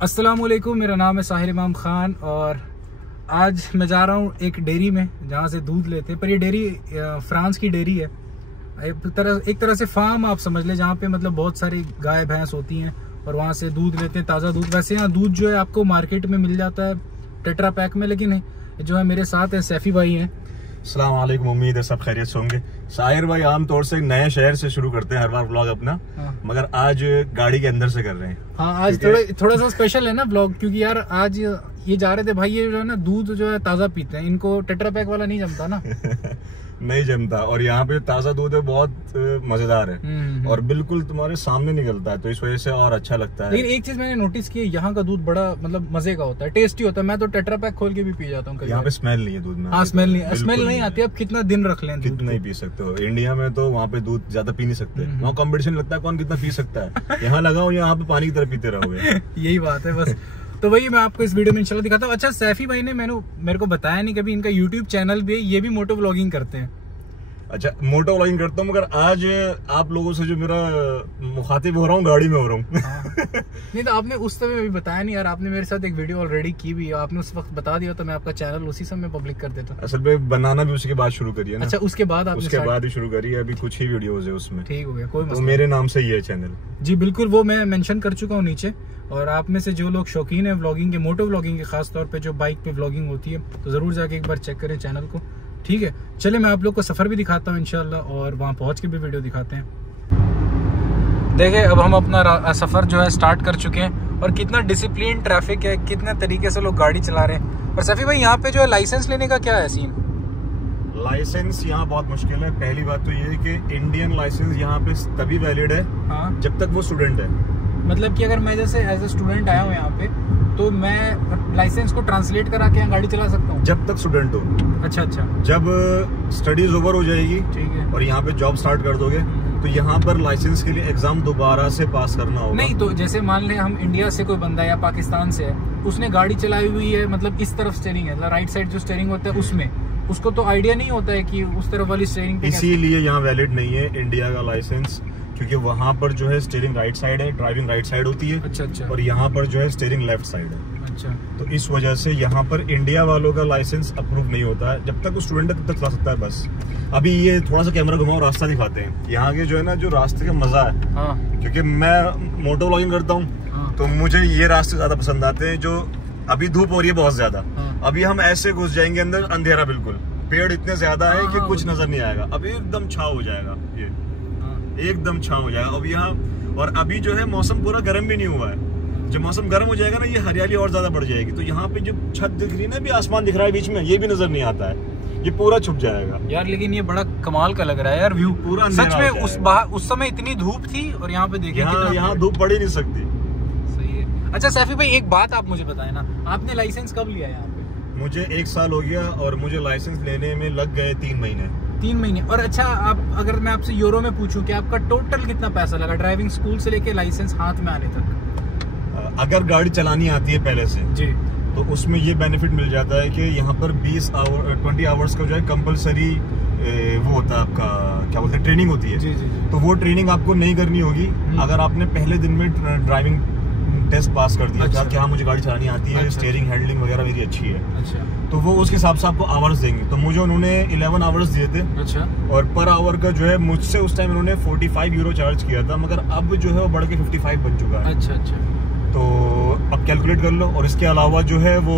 अस्सलामुअलैकुम, मेरा नाम है साहिर इमाम खान और आज मैं जा रहा हूँ एक डेयरी में जहाँ से दूध लेते हैं। पर ये डेयरी फ्रांस की डेयरी है, एक तरह से फार्म आप समझ ले, जहाँ पे मतलब बहुत सारी गाय भैंस होती हैं और वहाँ से दूध लेते हैं, ताज़ा दूध। वैसे यहाँ दूध जो है आपको मार्केट में मिल जाता है टेट्रा पैक में, लेकिन जो है मेरे साथ है सैफी भाई हैं। अस्सलाम वालेकुम, उम्मीद है सब खैरियत से होंगे। साहिर भाई आमतौर से नए शहर से शुरू करते हैं हर बार व्लॉग अपना, मगर आज गाड़ी के अंदर से कर रहे हैं। हाँ, आज थोड़ा सा स्पेशल है ना व्लॉग, क्योंकि यार आज ये जा रहे थे भाई, ये जो है ना दूध जो है ताज़ा पीते हैं, इनको टेट्रा पैक वाला नहीं जमता ना। नहीं जमता, और यहाँ पे ताज़ा दूध है, बहुत मजेदार है और बिल्कुल तुम्हारे सामने निकलता है, तो इस वजह से और अच्छा लगता है। लेकिन एक चीज मैंने नोटिस की है, यहाँ का दूध बड़ा मतलब मजे का होता है, टेस्टी होता है। मैं तो टेट्रा पैक खोल के भी पी जाता हूँ। यहाँ पे स्मेल नहीं है दूध में। हाँ, स्मेल नहीं आती। अब कितना दिन रख लें, कितना ही पी सकते हो। इंडिया में तो वहाँ पे दूध ज्यादा पी नहीं सकते, वहाँ कंपटीशन लगता है कौन कितना पी सकता है। यहाँ लगाओ, यहाँ पे पानी की तरह पीते रहोगे। यही बात है बस। तो वही मैं आपको इस वीडियो में इंशाल्लाह दिखाता हूँ। अच्छा, सैफी भाई ने मेरे को बताया नहीं कभी, इनका यूट्यूब चैनल भी है, ये भी मोटो व्लॉगिंग करते हैं। अच्छा, मोटो व्लॉगिंग करता हूँ, मगर आज आप लोगों से जो मेरा मुखातिब हो रहा हूँ, गाड़ी में हो रहा हूँ। नहीं तो आपने उस समय भी बताया नहीं यार, आपने मेरे साथ एक वीडियो ऑलरेडी की भी, आपने उस वक्त बता दिया तो मैं आपका चैनल उसी समय पब्लिक कर देता। असल में बनाना भी उसके बाद शुरू करिए ना। अच्छा, उसके बाद ही शुरू करी है, अभी कुछ ही वीडियोस है उसमें। ठीक हो गया, कोई तो मेरे नाम से ही है चैनल। जी बिल्कुल, वो मैं मेंशन कर चुका हूँ नीचे। और आप में से जो लोग शौकीन है व्लॉगिंग के, मोटो व्लॉगिंग के, खास तौर पे जो बाइक पे व्लॉगिंग होती है, तो जरूर जाके एक बार चेक करें चैनल को। ठीक है, चले मैं आप लोग को सफर भी दिखाता हूँ इंशाल्लाह, और वहाँ पहुँच के भी वीडियो दिखाते हैं। देखिए, अब हम अपना सफर जो है स्टार्ट कर चुके हैं और कितना डिसिप्लिन ट्रैफिक है, कितने तरीके से लोग गाड़ी चला रहे हैं। और सफी भाई, यहाँ पे जो है लाइसेंस लेने का क्या है सीन? लाइसेंस यहाँ बहुत मुश्किल है। पहली बात तो ये है कि इंडियन लाइसेंस यहाँ पे तभी वैलिड है जब तक वो स्टूडेंट है। मतलब कि अगर मैं जैसे एज ए स्टूडेंट आया हूँ यहाँ पे, तो मैं लाइसेंस को ट्रांसलेट करा के यहाँ गाड़ी चला सकता हूँ जब तक स्टूडेंट हो। अच्छा। जब स्टडीज ओवर हो जाएगी, ठीक है, और यहाँ पे जॉब स्टार्ट कर दोगे, तो यहाँ पर लाइसेंस के लिए एग्जाम दोबारा से पास करना होगा। नहीं तो जैसे मान ले हम इंडिया से कोई बंदा या पाकिस्तान से है, उसने गाड़ी चलाई हुई है, मतलब इस तरफ स्टीयरिंग है, राइट साइड जो स्टीयरिंग होता है उसमें, उसको तो आइडिया नहीं होता है कि उस तरफ वाली स्टीयरिंग पे। इसीलिए यहाँ वैलिड नहीं है इंडिया का लाइसेंस, क्योंकि वहाँ पर जो है स्टीयरिंग राइट साइड है, ड्राइविंग राइट साइड होती है। अच्छा। और यहाँ पर जो है स्टीयरिंग लेफ्ट साइड है। अच्छा। तो इस वजह से यहाँ पर इंडिया वालों का लाइसेंस अप्रूव नहीं होता है। जब तक वो स्टूडेंट है तब तक चला सकता है बस। अभी ये थोड़ा सा कैमरा घुमाओ, रास्ता दिखाते हैं। यहाँ के जो है ना, जो रास्ते का मजा है, क्योंकि मैं मोटो व्लॉगिंग करता हूँ, तो मुझे ये रास्ते ज्यादा पसंद आते हैं। जो अभी धूप हो रही है बहुत ज्यादा, अभी हम ऐसे घुस जाएंगे अंदर, अंधेरा बिल्कुल, पेड़ इतने ज्यादा है कि कुछ नजर नहीं आएगा। अभी एकदम छाव हो जाएगा, ये एकदम छाव हो जाएगा अब यहाँ। और अभी जो है मौसम पूरा गर्म भी नहीं हुआ है। जब मौसम गर्म हो जाएगा ना, ये हरियाली और ज्यादा बढ़ जाएगी। तो यहाँ पे जो छत दिख रही है ना, भी आसमान दिख रहा है बीच में, ये भी नजर नहीं आता है, ये पूरा छुप जाएगा यार। लेकिन ये बड़ा कमाल का लग रहा है यार, व्यू पूरा सच में। उस समय इतनी धूप थी और यहाँ पे देखिए, यहाँ धूप पड़ ही नहीं सकती। सही है। अच्छा सैफी भाई, एक बात आप मुझे बताए ना, आपने लाइसेंस कब लिया यहाँ पे? मुझे 1 साल हो गया और मुझे लाइसेंस लेने में लग गए 3 महीने। 3 महीने। और अच्छा, आप अगर मैं आपसे यूरो में पूछूं कि आपका टोटल कितना पैसा लगा ड्राइविंग स्कूल से लेके लाइसेंस हाथ में आने तक? अगर गाड़ी चलानी आती है पहले से जी, तो उसमें ये बेनिफिट मिल जाता है कि यहाँ पर 20 आवर्स का जो है कंपलसरी वो होता है आपका, क्या बोलते हैं, ट्रेनिंग होती है। जी। तो वो ट्रेनिंग आपको नहीं करनी होगी अगर आपने पहले दिन में ड्राइविंग टेस्ट पास कर दिया। अच्छा। कि हाँ, मुझे गाड़ी चलानी आती है, स्टीयरिंग हैंडलिंग वगैरह मेरी अच्छी है। अच्छा। तो वो उसके हिसाब से आपको आवर्स देंगे। तो मुझे उन्होंने 11 आवर्स दिए थे। अच्छा। और पर आवर का जो है मुझसे उस टाइम उन्होंने 45 यूरो चार्ज किया था, मगर अब जो है वो बढ़ के 55 बन चुका है। अच्छा। तो अब कैलकुलेट कर लो, और इसके अलावा जो है वो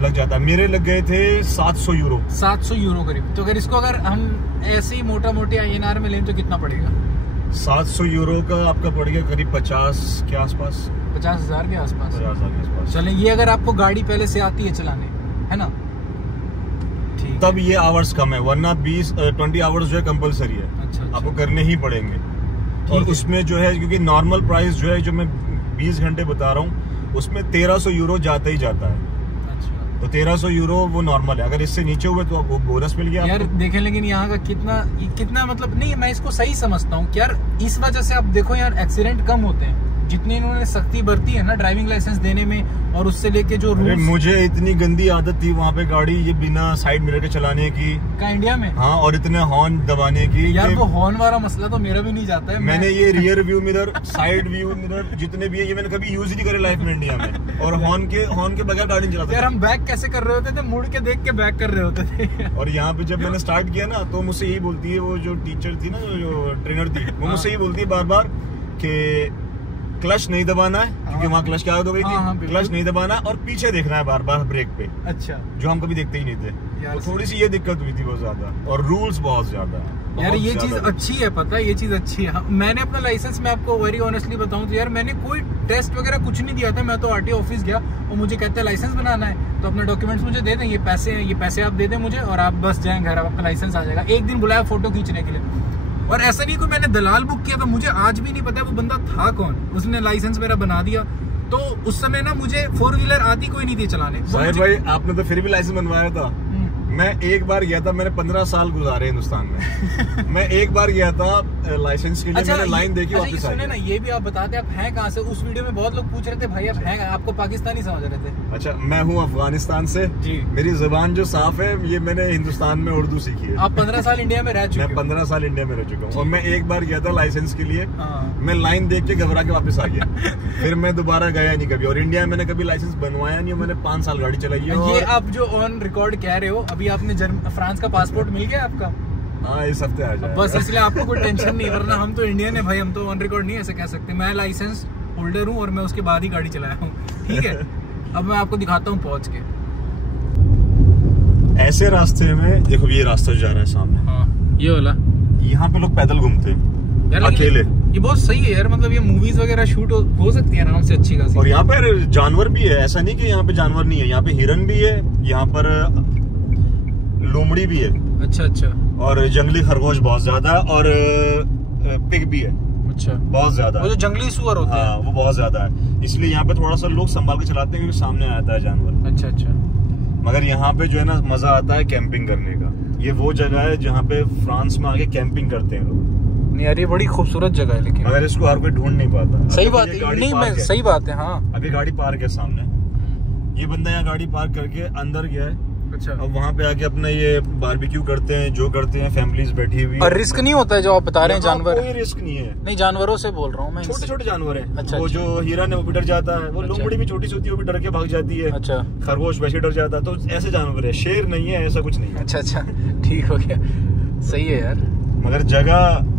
लग जाता है। मेरे लग गए थे 700 यूरो। 700 यूरो करीब। तो अगर हम ऐसे ही मोटा मोटी INR में लें तो कितना पड़ेगा? 700 यूरो का आपका पड़ गया करीब 50 के आसपास, 50,000 के आसपास। 50,000 के आसपास। चलें, ये अगर आपको गाड़ी पहले से आती है चलाने, है ना, ठीक, तब ये आवर्स कम है, वरना 20 आवर्स जो है कंपलसरी है। अच्छा। आपको करने ही पड़ेंगे। और उसमें जो है, क्योंकि नॉर्मल प्राइस जो है, जो मैं 20 घंटे बता रहा हूँ, उसमें 1300 यूरो जाता ही जाता है। अच्छा। तो 1300 यूरो वो नॉर्मल है। अगर इससे नीचे हुए तो आपको बोनस मिल गया यार। देखें, लेकिन यहाँ का कितना मतलब नहीं, मैं इसको सही समझता हूँ कि यार इस वजह से आप देखो यार, एक्सीडेंट कम होते हैं। जितनी इन्होंने सख्ती बरती है ना ड्राइविंग लाइसेंस देने में, और उससे लेके जो रूल्स। मुझे इतनी गंदी आदत थी वहाँ पे गाड़ी ये बिना साइड मिरर के चलाने की। क्या इंडिया में? हाँ, और इतने हॉर्न दबाने की। यार वो हॉर्न वाला मसला तो मेरा भी नहीं जाता है। मैंने ये rear view mirror, side view mirror जितने भी है ये मैंने कभी यूज ही नहीं करे लाइफ में इंडिया में। और हॉर्न के बगैर गाड़ी नहीं चलाता। यार हम बैक कैसे कर रहे होते थे? मुड़ के देख के बैक कर रहे होते थे। और यहाँ पे जब मैंने स्टार्ट किया ना तो मुझसे यही बोलती है वो जो टीचर थी ना, जो ट्रेनर थी, वो मुझसे यही बोलती है बार बार कि क्लच नहीं दबाना है, क्योंकि वहाँ क्लच की आदत हो गई थी। क्लच नहीं दबाना और पीछे देखना है बार बार ब्रेक पे। अच्छा, जो हम कभी देखते ही नहीं थे। तो थोड़ी सी ये दिक्कत हुई थी बहुत ज्यादा, और रूल्स बहुत ज्यादा। यार ये चीज अच्छी है, पता है ये चीज अच्छी है। मैंने अपना लाइसेंस, मैं आपको वेरी ऑनेस्टली बताऊं तो यार मैंने कोई टेस्ट वगैरह कुछ नहीं दिया था। मैं तो आरटीओ ऑफिस गया और मुझे कहते हैं लाइसेंस बनाना है तो अपने डॉक्यूमेंट्स मुझे दे दें, ये पैसे आप दे दें मुझे और आप बस जाएं घर, आपका लाइसेंस आ जाएगा। एक दिन बुलाया फोटो खींचने के लिए, और ऐसा नहीं कोई मैंने दलाल बुक किया था, मुझे आज भी नहीं पता वो बंदा था कौन, उसने लाइसेंस मेरा बना दिया। तो उस समय ना मुझे 4 व्हीलर आती कोई नहीं थी चलाने। साहिर भाई आपने तो फिर भी लाइसेंस बनवाया था। मैं एक बार गया था, मैंने 15 साल गुजारे हिंदुस्तान में। मैं एक बार गया था लाइसेंस के लिए। अच्छा, मैंने लाइन देखी वापस आ गया। ना ये भी आप बताते आप हैं कहाँ से? उस वीडियो में बहुत लोग पूछ रहे थे भाई आप हैं, आपको पाकिस्तानी समझ रहे थे। अच्छा, मैं हूँ अफगानिस्तान से जी। मेरी जुबान जो साफ है, ये मैंने हिंदुस्तान में उर्दू सीखी है। आप 15 साल इंडिया में रह चुके? मैं 15 साल इंडिया में रह चुका हूँ। और मैं एक बार गया था लाइसेंस के लिए, मैं लाइन देख के घबरा के वापस आ गया। फिर मैं दोबारा गया नहीं कभी। और इंडिया में मैंने कभी लाइसेंस बनवाया नहीं, मैंने 5 साल गाड़ी चलाई है। ये आप जो ऑन रिकॉर्ड कह रहे हो, अभी आपने फ्रांस का पासपोर्ट मिल गया आपका? हाँ, इस हफ्ते आ जाएगा। बस इसलिए आपको कोई टेंशन नहीं, वरना हम तो इंडियन है भाई, हम तो ऑन रिकॉर्ड नहीं ऐसे कह सकते। मैं लाइसेंस होल्डर हूँ और मैं उसके बाद ही गाड़ी चलाया हूँ, ठीक है। अब मैं आपको दिखाता हूँ पहुँच के। ऐसे रास्ते में देखो, ये रास्ता जा रहा है सामने। हाँ, ये वाला। यहाँ पे लोग पैदल घूमते हैं यार, अकेले। ये बहुत सही है यार, मतलब ये मूवीज वगैरह शूट हो सकती है आराम से अच्छी खासी। और यहाँ पर जानवर भी है, ऐसा नहीं कि यहाँ पे जानवर नहीं है। यहाँ पे हिरन भी है, यहाँ पर लोमड़ी भी है। अच्छा अच्छा। और जंगली खरगोश बहुत ज्यादा, और पिग भी है। अच्छा, बहुत ज्यादा। वो जो जंगली सुअर होते हैं, वो बहुत ज्यादा है। इसलिए यहाँ पे थोड़ा सा लोग संभाल के चलाते हैं, क्योंकि सामने आता है जानवर। अच्छा अच्छा। मगर यहाँ पे जो है ना, मजा आता है कैंपिंग करने का। ये वो जगह है जहाँ पे फ्रांस में आके कैंपिंग करते हैं लोग। नहीं यार, ये बड़ी खूबसूरत जगह है, लेकिन मगर इसको हर कोई ढूंढ नहीं पाता। सही बात है। नहीं, मैं सही बात है। हाँ, अभी गाड़ी पार्क है सामने। ये बंदा यहाँ गाड़ी पार्क करके अंदर गया है। अच्छा। अब वहाँ पे आके अपना ये बारबेक्यू करते हैं, जो करते हैं, फैमिलीज बैठी हुई। और रिस्क नहीं होता है जो आप बता रहे हैं? जानवर कोई रिस्क नहीं है। नहीं, जानवरों से बोल रहा हूँ मैं। छोटे छोटे जानवर हैं। अच्छा, वो जो हिरन है वो भी डर जाता है, वो लोमड़ी भी छोटी सी होती है, वो भी डर के भाग जाती है। अच्छा। खरगोश वैसे डर जाता है। तो ऐसे जानवर है, शेर नहीं है, ऐसा कुछ नहीं है। अच्छा अच्छा, ठीक हो गया, सही है यार। मगर जगह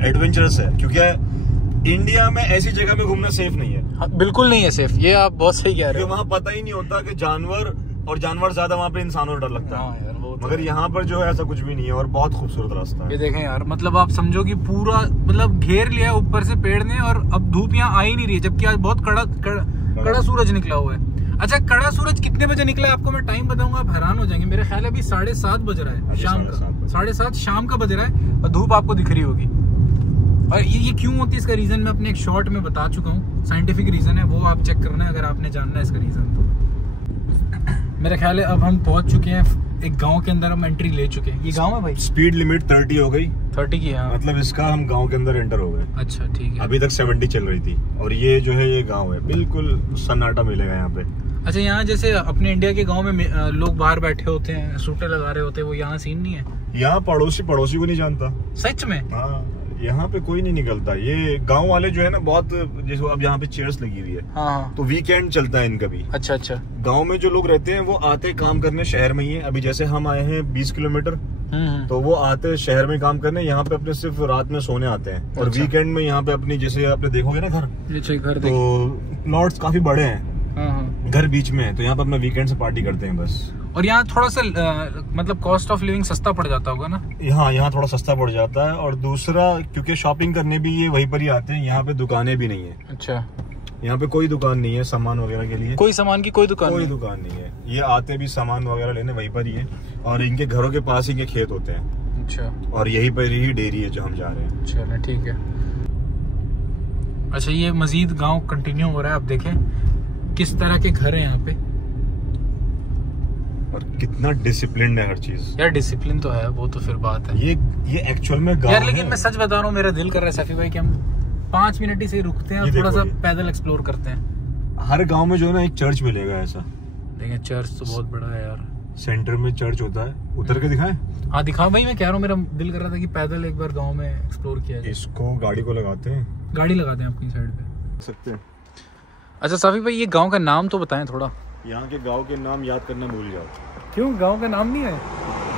एडवेंचरस है, क्योंकि इंडिया में ऐसी जगह में घूमना सेफ नहीं है। हाँ, बिल्कुल नहीं है सेफ, ये आप बहुत सही कह रहे हो। वहाँ पता ही नहीं होता कि जानवर, और जानवर ज्यादा वहाँ पे इंसानों से डर लगता है। हाँ यार, वो तो मगर यहाँ पर जो है ऐसा कुछ भी नहीं है, और बहुत खूबसूरत रास्ता है। ये देखें यार, मतलब आप समझो कि पूरा मतलब घेर लिया ऊपर से पेड़ ने, और अब धूप यहाँ आ ही नहीं रही है, जबकि आज बहुत कड़ा सूरज निकला हुआ है। अच्छा, कड़ा सूरज कितने बजे निकला है आपको मैं टाइम बताऊंगा, आप हैरान हो जाएंगे। मेरे ख्याल है अभी 7:30 बज रहा है शाम का, 7:30 शाम का बज रहा है, और धूप आपको दिख रही होगी। और ये क्यों होती है, इसका रीजन मैं अपने एक शॉर्ट में बता चुका हूँ। साइंटिफिक रीजन है, वो आप चेक करना है अगर आपने जानना है इसका रीजन। तो मेरा ख्याल है अब हम पहुंच चुके हैं एक गांव के अंदर, हम एंट्री ले चुके हैं। ये गांव है भाई? स्पीड लिमिट 30 हो गई। 30 की? हाँ, मतलब इसका हम गांव के अंदर एंटर हो गए। अच्छा, ठीक है। अभी तक 70 चल रही थी, और ये जो है ये गांव है, बिल्कुल सन्नाटा मिलेगा यहाँ पे। अच्छा, यहाँ जैसे अपने इंडिया के गांव में लोग बाहर बैठे होते हैं, सूटे लगा रहे होते हैं, वो यहाँ सीन नहीं है? यहाँ पड़ोसी को नहीं जानता। सच में? हाँ, यहाँ पे कोई नहीं निकलता। ये गांव वाले जो है ना, बहुत जैसे अब यहाँ पे चेयर्स लगी हुई है। हाँ। तो वीकेंड चलता है इनका भी। अच्छा अच्छा। गांव में जो लोग रहते हैं वो आते काम करने शहर में ही है। अभी जैसे हम आए हैं 20 किलोमीटर, तो वो आते शहर में काम करने, यहाँ पे अपने सिर्फ रात में सोने आते हैं। और वीकेंड में यहाँ पे अपनी, जैसे आपने देखोगे ना घर, तो प्लॉट्स काफी बड़े हैं, घर बीच में है, तो यहाँ पे अपना वीकेंड से पार्टी करते हैं बस। और यहाँ थोड़ा सा मतलब कॉस्ट ऑफ लिविंग सस्ता पड़ जाता होगा ना? हाँ, यहाँ थोड़ा सस्ता पड़ जाता है। और दूसरा, क्योंकि शॉपिंग करने भी ये वहीं पर ही आते हैं, यहाँ पे दुकानें भी नहीं है। अच्छा, यहाँ पे कोई दुकान नहीं है सामान वगैरह के लिए। कोई सामान की कोई दुकान नहीं है। ये आते भी सामान वगैरह लेने वहीं पर ही है, और इनके घरों के पास इनके खेत होते हैं। अच्छा। और यहीं पर ही डेयरी है जो हम जा रहे हैं। चलो ठीक है। अच्छा, ये मजीद गांव कंटिन्यू हो रहा है, आप देखें किस तरह के घर हैं यहाँ पे, और कितना डिसिप्लिन है हर चीज। यार डिसिप्लिन तो है, वो तो फिर बात है। ये एक्चुअल में गांव यार, लेकिन मैं सच बता रहा हूँ, मेरा दिल कर रहा है सैफी भाई कि हम 5 मिनट ही सही रुकते हैं और थोड़ा सा पैदल एक्सप्लोर करते हैं। हर गांव में जो है ना एक चर्च मिलेगा ऐसा। देखिए चर्च तो बहुत बड़ा है यार, सेंटर में चर्च होता है। उतर के दिखाएं? हाँ दिखाओ भाई, मैं कह रहा हूँ मेरा दिल कर रहा था कि पैदल एक बार गांव में एक्सप्लोर किया जाए। इसको गाड़ी को लगाते हैं, गाड़ी लगाते हैं अपनी साइड पे सकते हैं। अच्छा साफी भाई, ये गांव का नाम तो बताएं थोड़ा। यहाँ के गांव के नाम याद करना भूल जाओ। क्यों, गांव का नाम नहीं है?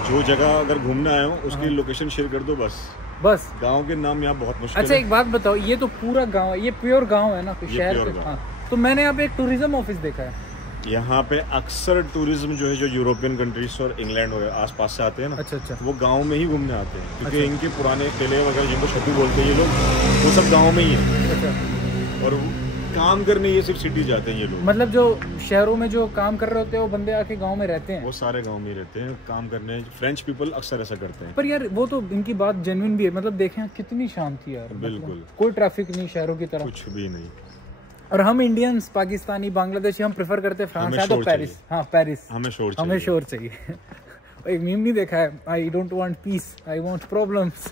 जो जगह अगर घूमना आए हो उसकी लोकेशन शेयर कर दो बस। गांव के नाम यहाँ बहुत मुश्किल। अच्छा एक बात बताओ, ये तो पूरा गांव है, ये प्योर गांव है ना, कोई शहर पे? हाँ, तो मैंने यहाँ पे एक टूरिज्म ऑफिस देखा है। यहाँ पे अक्सर टूरिज्म जो है, जो यूरोपियन कंट्रीज और इंग्लैंड वगैरह आसपास से आते हैं ना, अच्छा वो गांव में ही घूमने आते हैं, क्योंकि इनके पुराने किले वगैरह जिनको छत्तू बोलते हैं ये लोग, वो सब गांव में ही है। और काम करने ये सिर्फ सिटी जाते हैं ये लोग। मतलब जो शहरों में जो काम कर रहे होते हैं वो बंदे आके गांव में रहते हैं? वो सारे गांव में रहते हैं काम करने। फ्रेंच पीपल अक्सर ऐसा करते हैं। पर यार वो तो इनकी बात जेन्युइन भी है, मतलब देखें कितनी शांति यार। बिल्कुल कोई ट्रैफिक नहीं शहरों की तरह, कुछ भी नहीं। और हम इंडियंस, पाकिस्तानी, बांग्लादेशी, हम प्रेफर करते हैं फ्रांस या तो पेरिस। हाँ पेरिस, हमें शोर चाहिए। एक मीम नहीं देखा है, I don't want piece, I want problems.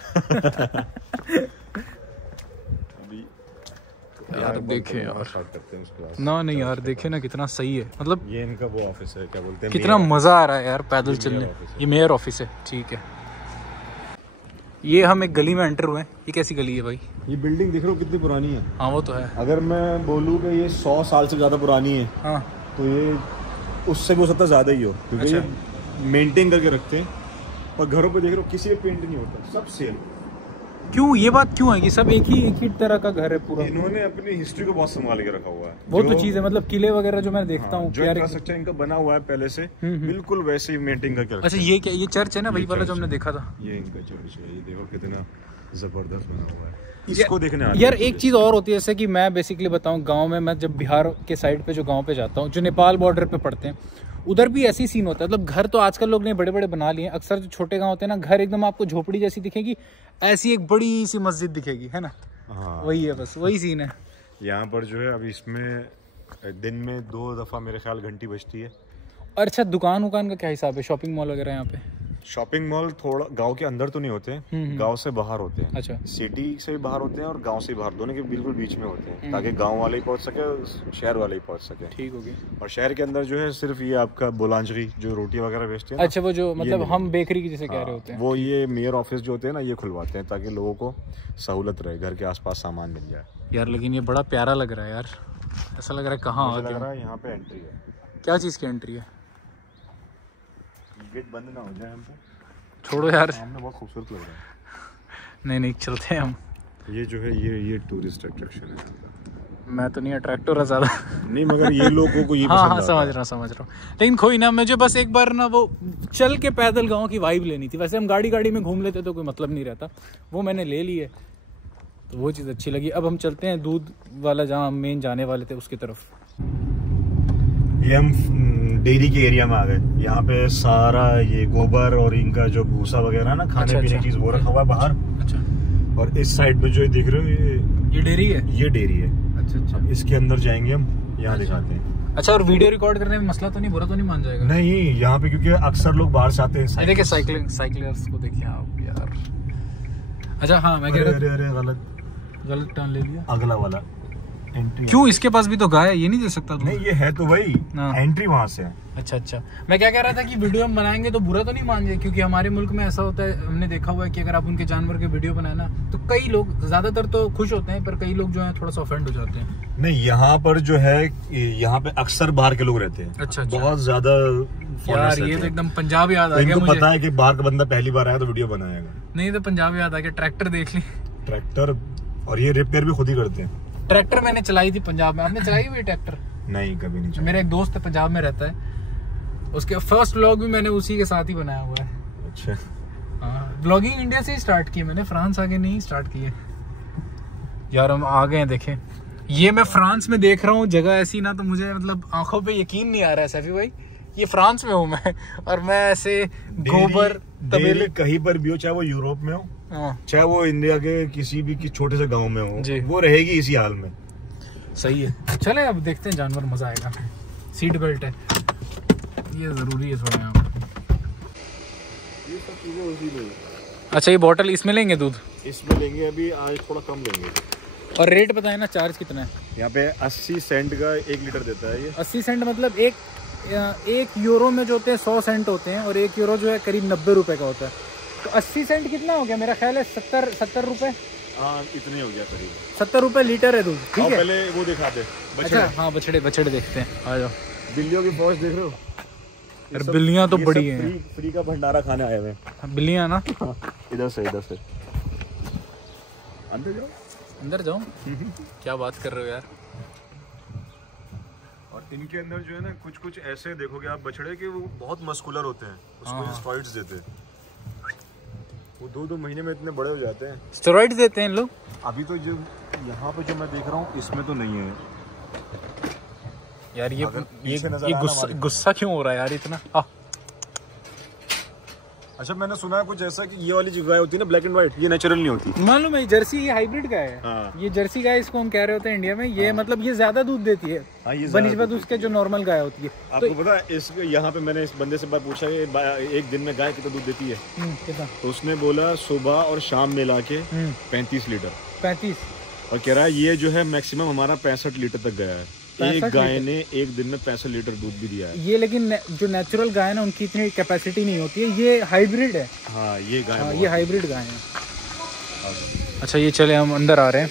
यार देखे यार ना, नहीं यार देखे ना कितना सही है, मतलब ये इनका वो ऑफिस है, क्या बोलते हैं, कितना मजा आ रहा है यार पैदल चलने। ये मेयर ऑफिस है, ठीक है। ये हम एक गली में एंटर हुए हैं। ये कैसी गली है भाई? ये बिल्डिंग देख रहे हो कितनी पुरानी है। हाँ वो तो है। अगर मैं बोलूँ कि ये 100 साल से ज्यादा पुरानी है, हाँ, तो ये उससे भी हो सकता है ज्यादा ही हो, क्योंकि ये मेंटेन करके रखते हैं। और घरों पे देख रहे हो किसी पे पेंट नहीं होता, सब सेम। क्यों, ये बात क्यों है कि सब एक ही तरह का घर है पूरा? इन्होंने अपनी हिस्ट्री को बहुत संभाल के रखा हुआ है। वो तो चीज है, मतलब किले वगैरह जो मैं देखता हूँ, जो इंफ्रास्ट्रक्चर इनका बना हुआ है पहले से, बिल्कुल वैसे ही मेंटेन करके रखा है। अच्छा ये क्या, ये चर्च है ना वही वाला जो हमने देखा था? ये इनका चर्च है, ये देखो कितना जबरदस्त बना हुआ है। इसको देखने आते यार एक चीज और होती है, जैसे कि मैं बेसिकली बताऊँ, गाँव में मैं जब बिहार के साइड पे जो गाँव पे जाता हूँ, जो नेपाल बॉर्डर पे पड़ते हैं, उधर भी ऐसी सीन होता है। मतलब घर तो आजकल लोग ने बड़े बड़े बना लिए हैं। अक्सर जो छोटे गांव होते हैं ना, घर एकदम आपको झोपड़ी जैसी दिखेगी, ऐसी एक बड़ी सी मस्जिद दिखेगी, है ना? हाँ, वही है, बस वही सीन है यहाँ पर जो है। अब इसमें दिन में 2 दफा मेरे ख्याल घंटी बजती है। और अच्छा दुकान वुकान का क्या हिसाब है? शॉपिंग मॉल वगैरह यहाँ पे? शॉपिंग मॉल थोड़ा गांव के अंदर तो नहीं होते, गांव से बाहर होते हैं। अच्छा, सिटी से भी बाहर होते हैं और गांव से बाहर, दोनों के बिल्कुल बीच में होते हैं, ताकि गांव वाले ही पहुंच सके, शहर वाले ही पहुंच सके। ठीक हो गया। और शहर के अंदर जो है सिर्फ ये आपका बुलांजरी, जो रोटी वगैरह बेचते हैं। अच्छा वो जो मतलब हम बेकरी की जैसे कह रहे होते हैं, वो ये मेयर ऑफिस जो होते हैं ना, ये खुलवाते हैं ताकि लोगों को सहूलत रहे, घर के आसपास सामान मिल जाए। यार लेकिन ये बड़ा प्यारा लग रहा है यार, ऐसा लग रहा है कहाँ लग रहा है यहाँ पे एंट्री है। क्या चीज़ की एंट्री है? गेट बंद ना हो जाए हम पे। छोड़ो यार, सामने बहुत खूबसूरत लग रहा है। नहीं चलते हैं हम। ये जो है ये टूरिस्ट अट्रैक्शन है। मैं तो नहीं अट्रैक्ट हो रहा ज़्यादा। नहीं मगर ये लोगों को ये हाँ समझ रहा हूँ। लेकिन कोई ना, मुझे बस एक बार ना वो चल के पैदल गाँव की वाइब लेनी थी। वैसे हम गाड़ी में घूम लेते तो कोई मतलब नहीं रहता, वो मैंने ले ली है, तो वो चीज़ अच्छी लगी। अब हम चलते हैं दूध वाला, जहाँ हम मेन जाने वाले थे उसकी तरफ। ये हम डेयरी के एरिया में आ गए। यहाँ पे सारा ये गोबर और इनका जो भूसा वगैरह ना, खाने पीने की चीज, वो रखा हुआ है बाहर। अच्छा। और इस साइड में जो देख रहे हो ये डेयरी है? ये डेयरी है। अच्छा। अब इसके अंदर जाएंगे हम, यहाँ दिखाते हैं। अच्छा, और वीडियो रिकॉर्ड करने में मसला तो नहीं, बुरा तो नहीं मान जाएगा? नहीं, यहाँ पे क्योंकि अक्सर लोग बाहर से आते हैं। देखिए साइकिलर्स को देखिए आप यार। अच्छा हाँ, मैं कह रहा, अरे गलत टर्न ले लिया, अगला वाला एंट्री। क्यों, इसके पास भी तो गाय है, ये नहीं दे सकता तू? नहीं, ये है तो वही, एंट्री वहाँ से है। अच्छा। मैं क्या कह रहा था कि वीडियो हम बनाएंगे तो बुरा तो नहीं मान जाए, क्योंकि हमारे मुल्क में ऐसा होता है, हमने देखा हुआ है कि अगर आप उनके जानवर के वीडियो बनाए ना, तो कई लोग, ज्यादातर तो खुश होते हैं, पर कई लोग जो है थोड़ा सा ऑफेंड हो जाते हैं। नहीं, यहाँ पर जो है, यहाँ पे अक्सर बाहर के लोग रहते हैं। अच्छा। बहुत ज्यादा यार, ये तो एकदम पंजाब याद आ गया मुझे। पता है कि बाहर का बंदा पहली बार आया तो वीडियो बनाएगा। नहीं तो पंजाब याद आ गया। ट्रैक्टर देख ली, ट्रैक्टर, और ये रिपेयर भी खुद ही करते हैं। ट्रैक्टर मैंने चलाई थी पंजाब में। आपने चलाई हुई ट्रैक्टर? नहीं, कभी नहीं चलाई। मेरा एक दोस्त है पंजाब में रहता है, उसके फर्स्ट व्लॉग भी मैंने उसी के साथ ही बनाया हुआ है। अच्छा। हाँ, व्लॉगिंग इंडिया से ही स्टार्ट की मैंने, फ्रांस आगे नहीं स्टार्ट की है। यार हम आ गए हैं, देखें ये मैं फ्रांस में देख रहा हूँ जगह ऐसी ना, तो मुझे मतलब आंखों पे यकीन नहीं आ रहा है सैफी भाई, ये फ्रांस में हूँ मैं, और मैं ऐसे गोबर तबेले कहीं पर भी हो, चाहे वो यूरोप में हो, चाहे वो इंडिया के किसी भी छोटे से गांव में हो, वो रहेगी इसी हाल में। सही है। चले अब देखते हैं जानवर, मजा आएगा। सीट बेल्ट है, ये जरूरी है थोड़ा यहाँ पर। ये सब चीजें उसी में। अच्छा, ये बोतल इसमें लेंगे दूध? इसमें लेंगे, अभी आज थोड़ा कम लेंगे। और रेट बताए ना, चार्ज कितना है? यहाँ पे 80 सेंट का 1 लीटर देता है ये। 80 सेंट मतलब एक यूरो में जो होते हैं 100 सेंट होते हैं, और 1 यूरो जो है करीब 90 रुपए का होता है। तो 80 सेंट कितना हो गया? मेरा ख्याल है 70 रुपए। हाँ, इतने हो गया करीब। 70 रुपए लीटर है दूध। ठीक है, पहले वो दिखा दे। अच्छा हाँ, बछड़े देखते हैं, आ जाओ। बिल्लियों की फौज देख रहे हो? अरे बिल्लियाँ तो बड़ी हैं। फ्री का भंडारा खाने आए हुए बिल्लियाँ ना। इधर से अंदर जाओ। क्या बात कर रहे हो यार। और इनके अंदर जो है ना कुछ ऐसे देखोगे आप बछड़े के, वो बहुत मस्कुलर होते हैं, उसको स्टेरॉइड्स देते हैं। वो 2-2 महीने में इतने बड़े हो जाते हैं। स्टेरॉइड्स देते हैं लोग? अभी तो जो यहाँ पे जो मैं देख रहा हूँ इसमें तो नहीं है यार। ये गुस्सा क्यों हो रहा है यार इतना? अच्छा, मैंने सुना है कुछ ऐसा कि ये वाली जो गाय होती है ना ब्लैक एंड व्हाइट, ये नेचुरल नहीं होती। मालूम है, जर्सी ये हाइब्रिड गाय है। हाँ। ये जर्सी गाय इसको हम कह रहे होते हैं इंडिया में। ये मतलब ये ज्यादा दूध देती है बनिस्बत उसके जो नॉर्मल गाय होती है। आपको पता है इस यहाँ पे मैंने इस बंदे से बात पूछा एक दिन में गाय कितना दूध देती है? कितना? तो उसने बोला सुबह और शाम मिला के 35 लीटर। 35? और कह रहा है ये जो है मैक्सिमम हमारा 65 लीटर तक गया है। एक गाय ने एक दिन में 65 लीटर दूध भी दिया है। ये लेकिन जो नेचुरल गाय है ना, उनकी इतनी कैपेसिटी नहीं होती है। ये हाइब्रिड है। हाँ, ये गाय। हाँ, ये हाइब्रिड गाय है। अच्छा, ये चले हम अंदर आ रहे हैं।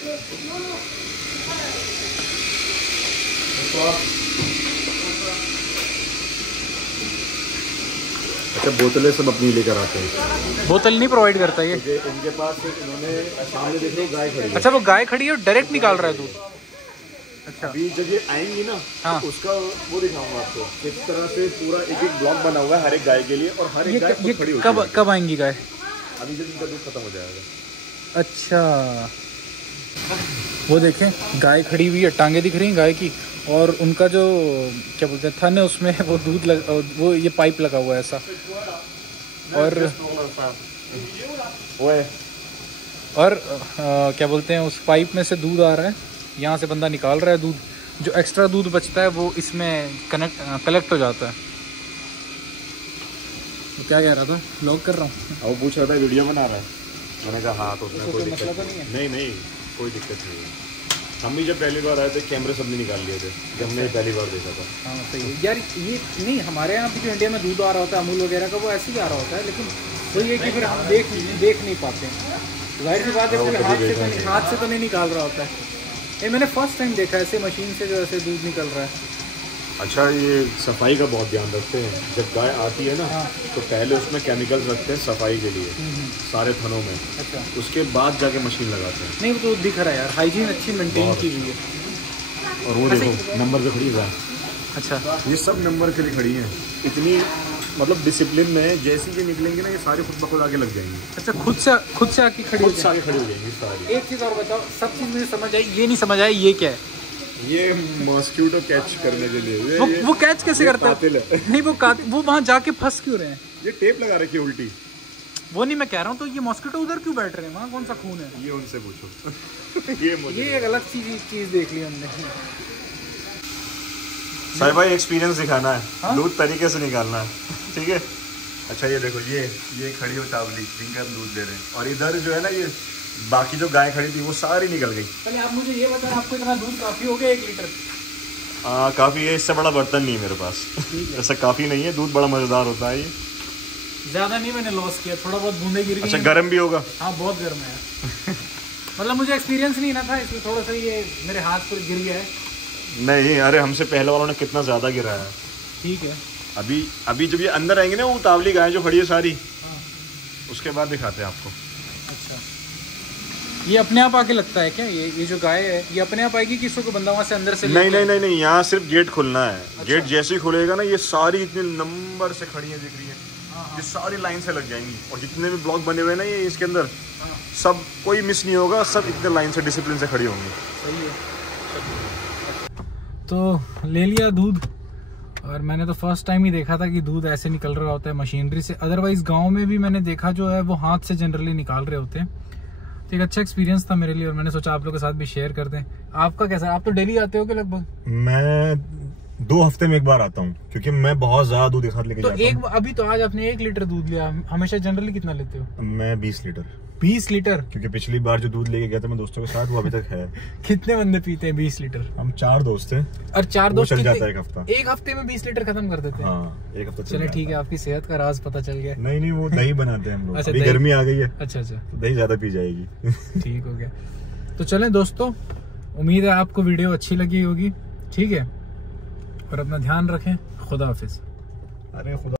अच्छा, बोतलें सब अपनी लेकर आते हैं? बोतल नहीं प्रोवाइड करता ये इनके पास। इन्होंने सामने देखो गाय खड़ी है। अच्छा, वो गाय खड़ी है और डायरेक्ट निकाल रहा है दूध। अच्छा, अभी जब ये आएंगी ना, हाँ, तो उसका वो दिखाऊंगा आपको किस तरह से पूरा एक ब्लॉक बना हुआ है हर एक गाय के लिए, और हर एक गाय खुद खड़ी होती है। कब आएंगी गाय? अभी जब इनका दूध खत्म हो जाएगा। अच्छा, वो देखें गाय खड़ी हुई है, टांगे दिख रही हैं गाय की, और उनका जो क्या बोलते हैं थन है उसमें वो दूध वो ये पाइप लगा हुआ है ऐसा। और क्या बोलते हैं उस पाइप में से दूध आ रहा है, यहाँ से बंदा निकाल रहा है दूध। जो एक्स्ट्रा दूध बचता है वो इसमें कलेक्ट हो जाता है। तो क्या कह रहा था? व्लॉग कर रहा हूँ। वो पूछ रहा था वीडियो बना रहा है। मैंने कहा हाँ, तो उसमें कोई मसला तो नहीं है? नहीं, कोई दिक्कत नहीं है। हम भी जब पहली बार आए थे कैमरे सबने निकाल लिए थे जब हमने पहली बार देखा था। हाँ सही है यार। ये नहीं, हमारे यहाँ भी जो इंडिया में दूध आ रहा होता है अमूल वगैरह का, वो ऐसे ही आ रहा होता है, लेकिन तो ये कि फिर हम देख नहीं पाते हैं। जाहिर सी बात है, हाथ से तो नहीं निकाल रहा होता है। ये मैंने फर्स्ट टाइम देखा ऐसे मशीन से जो ऐसे दूध निकल रहा है। अच्छा, ये सफाई का बहुत ध्यान रखते हैं। जब गाय आती है ना, तो पहले उसमें केमिकल्स रखते हैं सफाई के लिए सारे थनों में। अच्छा, उसके बाद जाके मशीन लगाते हैं। नहीं, वो तो दिख रहा है यार, हाइजीन अच्छी मेंटेन की हुई है। और वो देखो नंबर पे खड़ी है। अच्छा, ये सब नंबर के लिए खड़ी हैं। इतनी मतलब डिसिप्लिन में, जैसी ये निकलेंगे ना ये सारी खुद ब खुद आगे लग जाएंगी। अच्छा, खुद से आके खड़ी हो जाएंगी सारी। एक चीज़ और बताओ, सब चीज़ मुझे समझ आई, ये नहीं समझ आई ये क्या है? ये मॉस्किटो कैच करने के लिए। वो कैच कैसे करता है? नहीं, वो वहाँ जाके फंस क्यों रहे हैं? ये टेप लगा रखी है उल्टी। वो नहीं मैं कह रहा हूँ, तो ये मॉस्किटो उधर क्यों बैठ रहे हैं? वहाँ कौन सा खून है? ये उनसे पूछो। ये एक अलग चीज देख ली हमने। साहिब भाई एक्सपीरियंस दिखाना है, दूध तरीके से निकालना है, ठीक है? अच्छा, ये देखो ये खड़ी हो तावली जिनका हम दूध दे रहे हैं, और इधर जो है ना ये बाकी जो गाय खड़ी थी वो सारी निकल गई। पहले आप मुझे ये बताएं, आपको इतना दूध काफी हो गया 1 लीटर? काफी है, इससे बड़ा बर्तन नहीं है मेरे पास। ऐसा काफी नहीं है, दूध बड़ा मजेदार होता है। ये ज्यादा नहीं मैंने लॉस किया, थोड़ा बहुत बूंदे गिर गई। अच्छा, गर्म भी होगा? हाँ, बहुत गर्म है। मतलब मुझे एक्सपीरियंस नहीं ना था, इसलिए थोड़ा सा ये मेरे हाथ पर गिर गया है। नहीं, अरे हमसे पहले वालों ने कितना ज्यादा गिरा है। ठीक है, अभी जब ये अंदर आएंगे ना वो तावली गाय जो खड़ी है सारी, उसके बाद दिखाते हैं आपको। अच्छा, ये अपने आप आके लगता है क्या? ये जो गाय है ये अपने आप आएगी, किसी को बंदा वहाँ से अंदर से? नहीं, यहाँ सिर्फ गेट खुलना है। अच्छा। गेट जैसे ही खुलेगा ना, ये सारी इतने नंबर से खड़ी है, दिख रही है, ये सारी लाइन से लग जाएंगी। और जितने भी ब्लॉक बने हुए ना ये इसके अंदर, सब कोई मिस नहीं होगा, सब इतने लाइन से डिसिप्लिन से खड़ी होंगी। सही है। तो ले लिया दूध, और मैंने तो फर्स्ट टाइम ही देखा था कि दूध ऐसे निकल रहा होता है मशीनरी से। अदरवाइज गांव में भी मैंने देखा जो है वो हाथ से जनरली निकाल रहे होते हैं। तो एक अच्छा एक्सपीरियंस था मेरे लिए, और मैंने सोचा आप लोगों के साथ भी शेयर कर दें। आपका कैसा? आप तो डेली आते हो क्या लगभग? मैं 2 हफ्ते में एक बार आता हूँ, क्योंकि मैं बहुत ज्यादा दूध एक साथ लेके जाता हूँ। अभी तो आज आपने 1 लीटर दूध लिया, हमेशा जनरली कितना लेते हो? मैं 20 लीटर। 20 लीटर? क्योंकि पिछली बार जो दूध लेके गया था मैं दोस्तों के साथ, वो अभी तक है। कितने बंदे पीते हैं 20 लीटर? हम 4 दोस्त हैं। और 4 दोस्त चल जाता है एक हफ्ता। एक हफ्ते में 20 लीटर खत्म कर देते हैं? हाँ, एक हफ्ता। चले ठीक है, आपकी सेहत का राज पता चल गया। नहीं, वो दही बनाते हैं हम लोग। अच्छा, अभी गर्मी आ गई है। अच्छा, तो दही ज्यादा पी जाएगी। ठीक हो गया। तो चलें दोस्तों, उम्मीद है आपको वीडियो अच्छी लगी होगी। ठीक है, और अपना ध्यान रखें। खुदा हाफिज। अरे खुदा